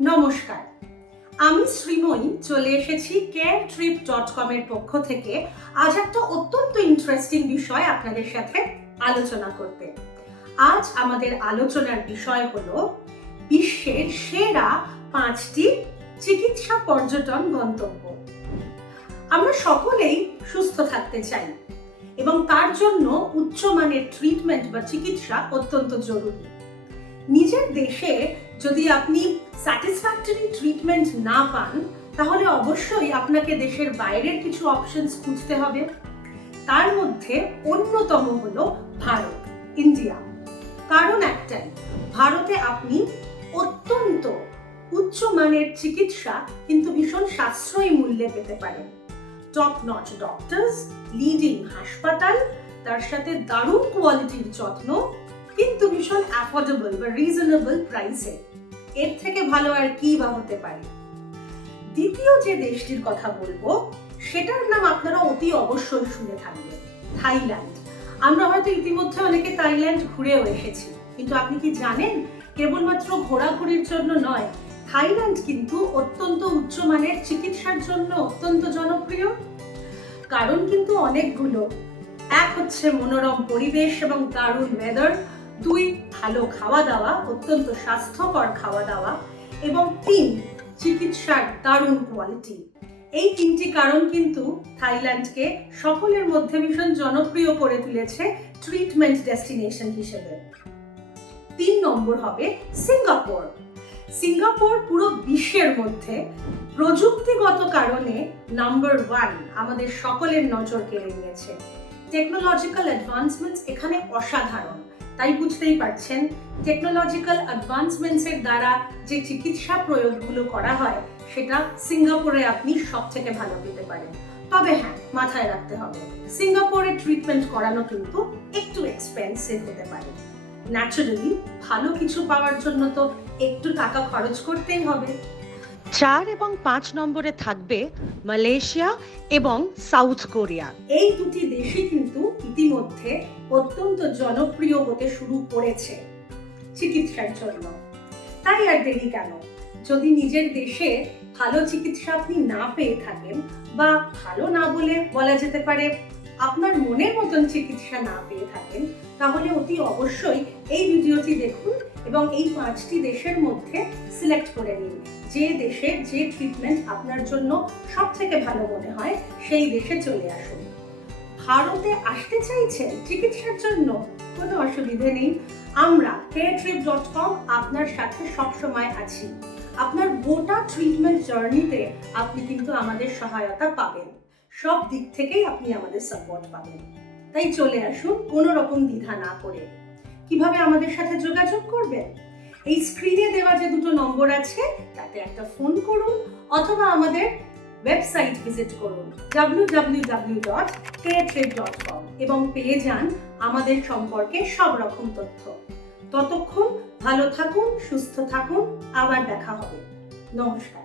নমস্কার, আমি শ্রীময়ী চলে এসেছি caretrip.com এর পক্ষ থেকে আজ একটা অত্যন্ত ইন্টারেস্টিং বিষয় আপনাদের সাথে আলোচনা করতে। আজ আমাদের আলোচনার বিষয় হলো বিশ্বের সেরা 5টি চিকিৎসা পর্যটন গন্তব্য। আমরা সকলেই সুস্থ থাকতে চাই এবং তার জন্য উচ্চমানের ট্রিটমেন্ট বা চিকিৎসা অত্যন্ত জরুরি। নিজের দেশে যদি আপনি স্যাটিসফ্যাক্টরি ট্রিটমেন্ট না পান, তাহলে অবশ্যই আপনাকে দেশের বাইরের কিছু অপশনস খুঁজতে হবে। তার মধ্যে অন্যতম হলো ভারত, ইন্ডিয়া। কারণ একটাই, ভারতে আপনি অত্যন্ত উচ্চমানের চিকিৎসা কিন্তু ভীষণ সাশ্রয়ী মূল্যে পেতে পারেন। টপ নচ ডক্টরস, লিডিং হাসপাতাল, তার সাথে দারুণ কোয়ালিটির যত্ন, কিন্তু ভীষণ অ্যাফোর্ডেবল বা রিজনেবল প্রাইসে। এর থেকে ভালো আর কি বা হতে পারে। দ্বিতীয় যে দেশটির কথা বলবো সেটার নাম আপনারা অতি অবশ্যই শুনে থাকবেন, থাইল্যান্ড। আমরা হয়তো ইতিমধ্যে অনেকে থাইল্যান্ড ঘুরেও এসেছি, কিন্তু আপনি কি জানেন কেবলমাত্র ঘোরাঘুরির জন্য নয়, থাইল্যান্ড কিন্তু অত্যন্ত উচ্চমানের চিকিৎসার জন্য অত্যন্ত জনপ্রিয়। কারণ কিন্তু অনেকগুলো। এক হচ্ছে মনোরম পরিবেশ এবং দারুণ ওয়েদার, 2 ভালো খাওয়া দাওয়া, অত্যন্ত স্বাস্থ্যকর খাওয়া দাওয়া, এবং 3 চিকিৎসার দারুণ কোয়ালিটি। এই 3টি কারণ কিন্তু থাইল্যান্ডকে সকলের মধ্যে ভীষণ জনপ্রিয় করে তুলেছে ট্রিটমেন্ট ডেস্টিনেশন হিসেবে। 3 নম্বর হবে সিঙ্গাপুর। সিঙ্গাপুর পুরো বিশ্বের মধ্যে প্রযুক্তিগত কারণে নাম্বার 1 আমাদের সকলের নজর কেড়ে নিয়েছে। টেকনোলজিক্যাল অ্যাডভান্সমেন্টস এখানে অসাধারণ। তাই বুঝতেই পারছেন, টেকনোলজিক্যাল অ্যাডভান্সমেন্টস এর দ্বারা যে চিকিৎসা প্রয়োগগুলো করা হয় সেটা সিঙ্গাপুরে আপনি সব থেকে ভালো পেতে পারেন। তবে হ্যাঁ, মাথায় রাখতে হবে সিঙ্গাপুরে ট্রিটমেন্ট করানো কিন্তু একটু এক্সপেন্সিভ হতে পারে। ন্যাচারালি ভালো কিছু পাওয়ার জন্য তো একটু টাকা খরচ করতেই হবে। 4 এবং 5 নম্বরে থাকবে মালয়েশিয়া এবং সাউথ কোরিয়া। এই দুটি দেশই কিন্তু ইতিমধ্যে অত্যন্ত জনপ্রিয় হতে শুরু করেছে চিকিৎসার জন্য। তাই আর দেরি কেন? যদি নিজের দেশে ভালো চিকিৎসা আপনি না পেয়ে থাকেন, বা ভালো না বলে বলা যেতে পারে আপনার মনের মতন চিকিৎসা না পেয়ে থাকেন, তাহলে অতি অবশ্যই এই ভিডিওটি দেখুন এবং এই 5টি দেশের মধ্যে সিলেক্ট করে নিন যে দেশের যে ট্রিটমেন্ট আপনার জন্য সব থেকে ভালো মনে হয়, সেই দেশে চলে আসুন। ভারতে আসতে চাইছেন চিকিৎসার জন্য? কোনো অসুবিধে নেই, আমরা caretrip.com আপনার সাথে সবসময় আছি। আপনার গোটা ট্রিটমেন্ট জার্নিতে আপনি কিন্তু আমাদের সহায়তা পাবেন। সব দিক থেকেই আপনি আমাদের সাপোর্ট পাবেন। তাই চলে আসুন কোনো রকম দ্বিধা না করে। কিভাবে আমাদের সাথে যোগাযোগ করবেন? এই স্ক্রিনে দেওয়া যে 2 নম্বর আছে তাতে একটা ফোন করুন, অথবা আমাদের ওয়েবসাইট ভিজিট করুন www.caretrip.com এবং পেয়ে যান আমাদের সম্পর্কে সব রকম তথ্য। ততক্ষণ ভালো থাকুন, সুস্থ থাকুন, আবার দেখা হবে। নমস্কার।